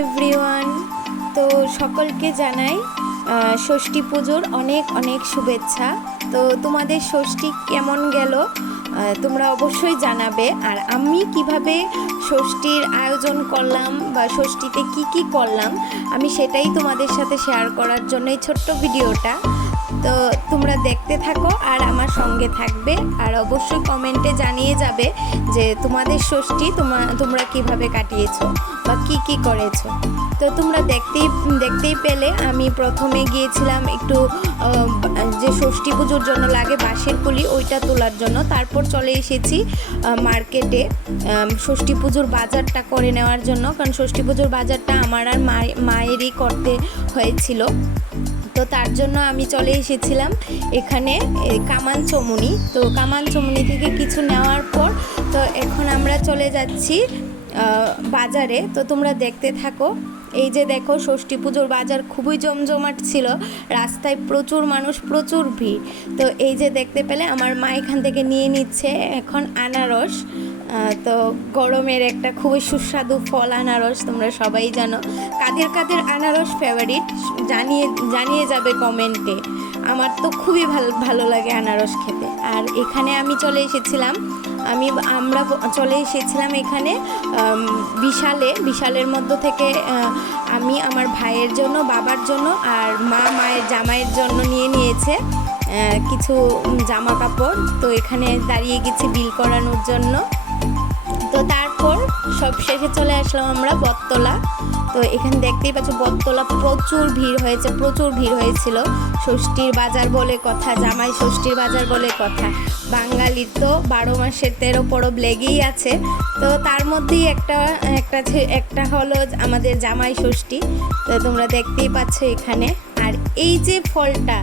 Everyone. তো সকলকে জানাই ষষ্ঠী পুজোর অনেক অনেক শুভেচ্ছা। তো তোমাদের ষষ্ঠী কেমন গেল তোমরা অবশ্যই জানাবে। আর আমি কিভাবে ষষ্ঠীর আয়োজন করলাম বা ষষ্ঠীতে কি কি করলাম আমি সেটাই তোমাদের সাথে শেয়ার করার জন্য এই ছোট্ট ভিডিওটা। তো তোমরা দেখতে থাকো আর আমার সঙ্গে থাকবে, আর অবশ্যই কমেন্টে জানিয়ে যাবে যে তোমাদের ষষ্ঠী তোমরা কিভাবে কাটিয়েছো বা কি কি করেছো। তো তোমরা দেখতেই পেলে আমি প্রথমে গিয়েছিলাম একটু যে ষষ্ঠী পুজোর জন্য লাগে বাঁশের কুলি, ওইটা তোলার জন্য। তারপর চলে এসেছি মার্কেটে ষষ্ঠী পুজোর বাজারটা করে নেওয়ার জন্য, কারণ ষষ্ঠী পুজোর বাজারটা আমার আর মায়েরই করতে হয়েছিল। তো তার জন্য আমি চলে এসেছিলাম এখানে কামানচমুনি। তো কামানচমুনি থেকে কিছু নেওয়ার পর তো এখন আমরা চলে যাচ্ছি বাজারে। তো তোমরা দেখতে থাকো। এই যে দেখো, ষষ্ঠী পুজোর বাজার খুবই জমজমাট ছিল, রাস্তায় প্রচুর মানুষ, প্রচুর ভিড়। তো এই যে দেখতে পেলে আমার মা এখান থেকে নিয়ে নিচ্ছে এখন আনারস। তো গরমের একটা খুবই সুস্বাদু ফল আনারস, তোমরা সবাই জানো। কাদের কাদের আনারস ফেভারিট জানিয়ে যাবে কমেন্টে। আমার তো খুবই ভালো লাগে আনারস খেতে। আর এখানে আমরা চলে এসেছিলাম এখানে বিশালের মধ্য থেকে আমি আমার ভাইয়ের জন্য, বাবার জন্য আর মায়ের জামাইয়ের জন্য নিয়েছে কিছু জামা কাপড়। তো এখানে দাঁড়িয়ে গেছি বিল করানোর জন্য। তো তারপর সব শেষে চলে আসলাম আমরা বটতলা। তো এখানে দেখতেই পাচ্ছ বটতলা প্রচুর ভিড় হয়েছিল। ষষ্ঠীর বাজার বলে কথা, জামাই ষষ্ঠীর বাজার বলে কথা। বাঙালির তো 12 মাসের 13 পরব লেগেই আছে। তো তার মধ্যেই একটা হলো আমাদের জামাই ষষ্ঠী। তো তোমরা দেখতেই পাচ্ছ এখানে। আর এই যে ফলটা,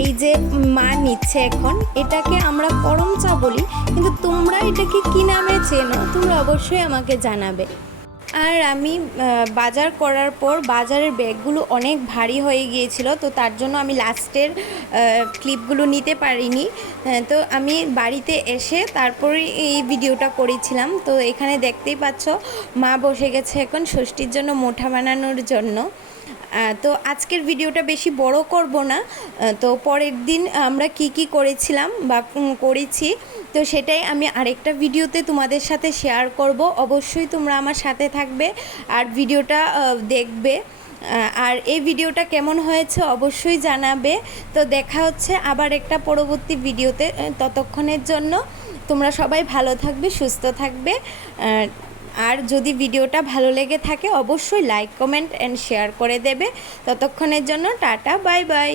এই যে মা নিচ্ছে এখন, এটাকে আমরা করমচা বলি, কিন্তু তোমরা এটাকে কি নামে চেনো তোমরা অবশ্যই আমাকে জানাবে। আর আমি বাজার করার পর বাজারের ব্যাগগুলো অনেক ভারী হয়ে গিয়েছিল, তো তার জন্য আমি লাস্টের ক্লিপগুলো নিতে পারিনি। তো আমি বাড়িতে এসে তারপরে এই ভিডিওটা করেছিলাম। তো এখানে দেখতেই পাচ্ছ মা বসে গেছে এখন ষষ্ঠীর জন্য মোঠা বানানোর জন্য। তো আজকের ভিডিওটা বেশি বড় করব না। তো পরের দিন আমরা কি করেছিলাম বা করেছি, তো সেটাই আমি আরেকটা ভিডিওতে তোমাদের সাথে শেয়ার করব। অবশ্যই তোমরা আমার সাথে থাকবে আর ভিডিওটা দেখবে। আর এই ভিডিওটা কেমন হয়েছে অবশ্যই জানাবে। তো দেখা হচ্ছে আবার একটা পরবর্তী ভিডিওতে। ততক্ষণের জন্য তোমরা সবাই ভালো থাকবে, সুস্থ থাকবে। আর যদি ভিডিওটা ভালো লেগে থাকে অবশ্যই লাইক, কমেন্ট অ্যান্ড শেয়ার করে দেবে। ততক্ষণের জন্য টাটা, বাই বাই।